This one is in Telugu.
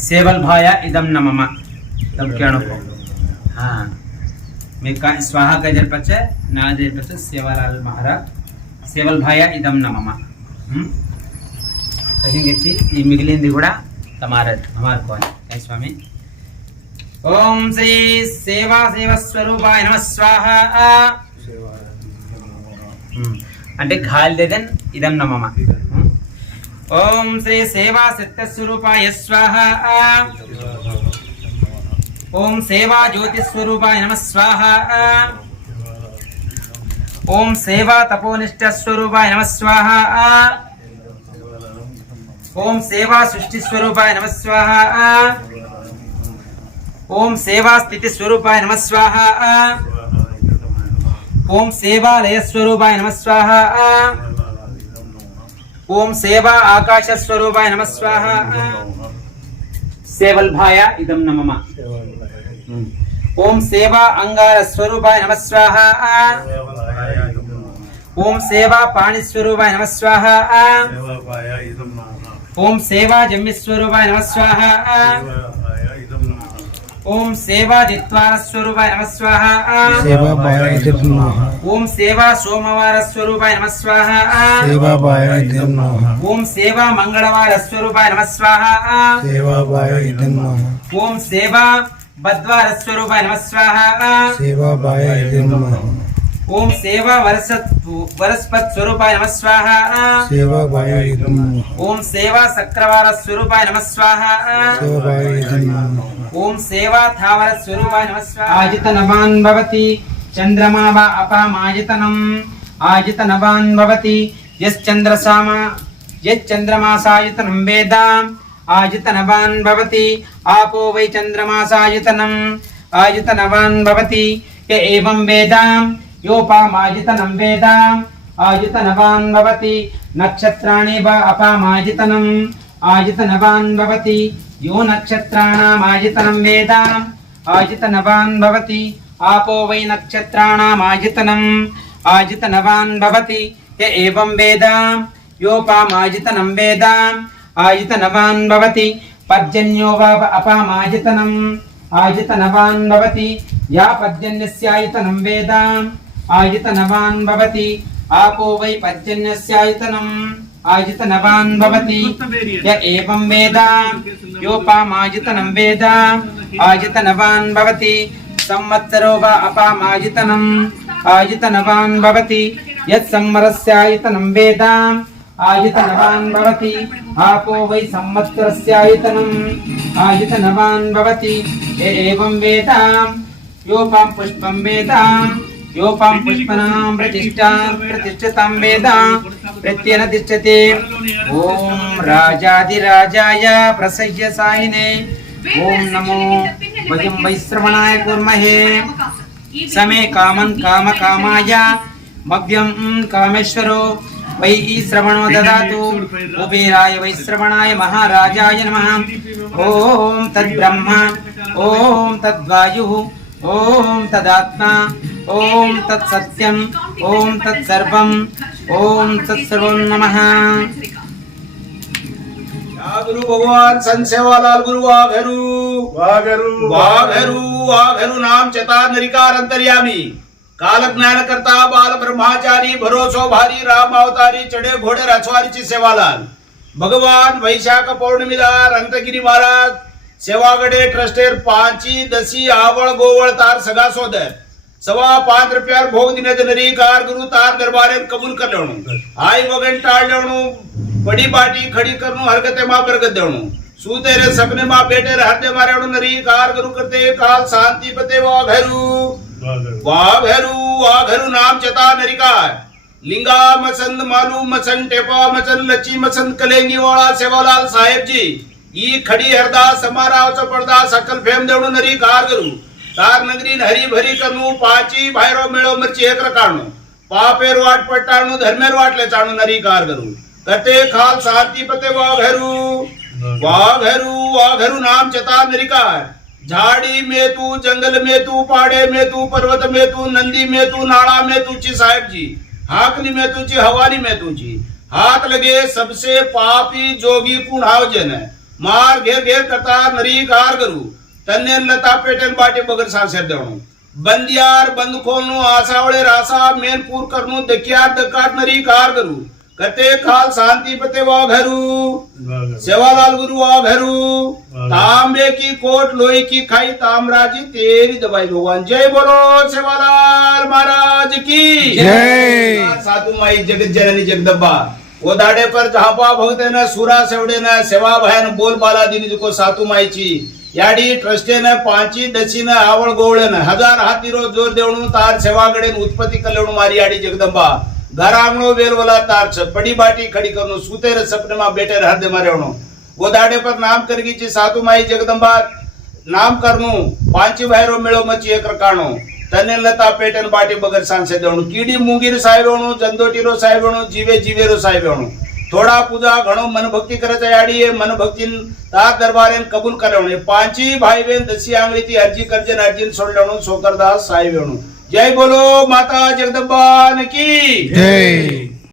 सेवल भाया इदम नमम तब क्या नको हाँ मैं का स्वाहा का जल पच्चे ना जल पच्चे सेवालाल महाराज సేవల్ భాయ ఇదం నమమ తగ్గించి ఈ మిగిలింది కూడా తమార తమారుకోవాలి జై స్వామి ఓం శ్రీ సేవా సేవ స్వరూపాయ నమ స్వాహ ఉమ్. అంటే గాలి దేదన్ ఇదం నమమ ओम श्री सेवा सिद्ध स्वरूप स्वाहा। ओम सेवा ज्योतिष स्वरूपाय नमः स्वाहा। ओम सेवा तपोनिष्ठ स्वरूप नम स्वाहा। ओम सेवा सृष्टि स्वरूप नम स्वाहा। ओम सेवा स्थिति स्वरूप नम स्वाहा। ओम सेवा लय स्वरूपाय नमः स्वाहा। ఓం సేవా ఆకాశ స్వరూపాయ నమ స్వాహ. సేవల్భాయ ఇదం నమమ ఓం సేవా అంగార స్వరూపాయ నమ స్వాహ. ఓం సేవా పాణి స్వరూపాయ నమ స్వాహ. ఓం సేవా జమ్మి స్వరూపాయ నమ స్వాహ. ఓం సేవా దిత్వార స్వరూపాయ నమ స్వాహ. సేవాపాయ నమః ఓం సేవా సోమవార స్వరూపాయ నమ స్వాహ. సేవాపాయ నమః ఓం సేవా మంగళవార స్వరూపాయ నమ స్వాహ. సేవాపాయ నమః ఓం సేవా బద్వార స్వరూపాయ నమ స్వాహ. సేవాపాయ నమః ఓం సేవా వరసత్ వరస్పత్ స్వరూపాయ నమ స్వాహ. సేవాపాయ నమః ఓం సేవా సక్రవార స్వరూపాయ నమ స్వాహ. సేవాపాయ నమః ఓం సేవా థావర స్వరూపాయ నమ స్వాహ. ఆజిత నవాన్ భవతి. చంద్రమా వా అపామాజితనం. ఆజిత నవాన్ భవతి యశ్చంద్రసామ యశ్చంద్రమాసాయుతనం వేద. ఆజిత నవాన్ భవతి. ఆపో వై చంద్రమాసాయుతనం. ఆజిత నవాన్ భవతి. య ఏవం వేద? యోపామాజితనం వేద. ఆజిత నవాన్ భవతి. నక్షత్రాణి వా అపామాజితనం. ఆజిత నవాన్ భవతి. యో నక్షత్రాణామాజితనం వేద ఆజిత నవాన్ భవతి ఆపో వై నక్షత్రాణామాజితనం ఆజిత నవాన్ భవతి య ఏవం వేద యోపామాజితనం వేద ఆజిత నవాన్ భవతి పర్జన్యో వా అపామాజితనం ఆజిత నవాన్ భవతి యా పర్జన్యస్యాయితనం వేద ఆజిత నవాన్ భవతి ఆపో వై పర్జన్యస్యాయితనం ఆజిత నవాన్ భవతి య ఏవం వేద యోపామాజితనం వేద ఆజిత నవాన్ భవతి సంవత్సరో వా అపామాజితనం ఆజిత నవాన్ భవతి యత్ సంవరస్యాయితనం వేద ఆజిత నవాన్ భవతి ఆపో योपां पुष्पनां प्रतिष्ठां प्रतिष्ठितं वेद साहिने। नमो वैश्रवणाय कुर्महे। समे काम कामाय। कामेश्वरो। वै ददातु। कुबेराय वैश्रवणाय महाराजाय नमः। तद्ब्रह्म। तदात्मा। ओम तत्सत्यम ओम तत्सर्वम ओम तत्सर्वम नमः। गुरु भगवान संसेवालाल गुरु वाघरू। वाघरू। वाघरू वाघरू नाम चता नरिकार अंतर्यामी काल ज्ञान करता बाल ब्रह्माचारी भरोसो भारी राम अवतारी चढे घोडे रचवारीची सेवालाल। भगवान वैशाख पौर्णिमीला रंगगिरी महाराज सेवागडे ट्रस्टेर पाची दसी आवळ गोवळ तार सगळा सोदर સવા પાંચ રૂપિયા ભોગ દિને નરી કાર ગુરુ તાર દરબારે કબૂલ કરી લેવાનું આઈ વગન ટાળ લેવાનું પડી પાટી ખડી કરનું હરકતે માં બરકત દેવાનું શું તેરે સપને માં બેટે હરતે મારે નરી કાર ગુરુ કરતે કાલ શાંતિ પતે વા ઘરુ વા ઘરુ વા ઘરુ નામ ચતા નરિકાર लिंगा मसंद मालू मसन टेपा मसन लची मसन कलेंगी वाला सेवालाल साहेब जी ई खड़ी हरदास हमारा पड़दा सकल फेम देवणो नरी कार करू તાર નગરી હરી ભરી કરનું પાચી ભાયરો મેળો મરચી એક રકાણું પાપેર વાટ પટાણું ધર્મેર વાટ લે ચાણું નરી કાર કરું કતે ખાલ શાંતિ પતે વાઘરુ વાઘરુ વાઘરુ નામ ચતા નરિકાર झाडी में तू जंगल में तू पाड़े में तू पर्वत में तू नंदी में तू नाड़ा में तू ची साहेब जी हाकली में तू ची हवाली में तू ची हाथ लगे सबसे पापी जोगी कुणाव जन है मार घेर घेर करता नरी कार करू ತನ್ನೇ ಲತಾಪೇಟೆನ್ ಬಾಟಿ ಬಗರ್ ಸಾಸೆದ್ದವನು ಬಂದ್ಯಾರ್ ಬಂದ್ಕೋನು ಆಸಾವಳೆ ರಾಸ ಮೇಲ್ಪೂರ್ ಕರ್ನು ದಕ್ಕಿಯಾರ್ ದಕ್ಕಾರ್ ನರಿ ಕಾರ್ಗರು ಕತೆ ಕಾಲ್ ಶಾಂತಿ ಪತೆ ವಾಘರು સેવાલાલ ગુરુ આ ઘરુ તાંબે કી કોટ લોહી કી ખાઈ તામરાજી તેરી દવાઈ ભગવાન. જય બોલો સેવાલાલ મહારાજ કી. જય. સાધુ માઈ જગત જનની જગદંબા. ઓદાડે પર જહાપા ભક્તેના સુરા સેવડેના સેવા ભયન બોલ બાલાદીની જકો સાતુ માઈ ચી ಯಾಡಿ ಟ್ರಸ್ಟೇನ ಪಾಂಚಿ ದಸಿನ ಆವಳ ಗೋವಳನ ಹಜಾರ್ ಹಾತಿರೋ ಜೋರ್ ದೇವಣು ತಾರ್ ಸೆವಾಗಡೆನ ಉತ್ಪತ್ತಿ ಕಲ್ಯವಣು ಮಾರಿ ಯಾಡಿ ಜಗದಂಬ ગરામણો વેલવલા તાર છે પડી બાટી ખડી કરનો, સુતેર સપનેમાં બેટેર હરદે મરેવણો ગોદાડે પર નામ કરગી છે સાતુ માઈ જગદંબા. નામ કરનું, પાંચી ભાઈરો મેળો મચી એક રકાણો તને લતા પેટન બાટી બગર સાંસે દેવણું કીડી મૂંગીર સાહેબણું ચંદોટીરો સાહેબણું જીવે જીવેરો સાહેબણું થોડા પૂજા ઘણો મન ભક્તિ કરે છે આડી એ મન ભક્તિ તાર દરબારે કબૂલ કરેવણું એ પાંચી ભાઈ બેન દસી આંગળી થી અરજી કરજે ને અરજી સોડલેવણું સોકરદાસ સાહેબણું જય બોલો માતા જગદંબા કી જય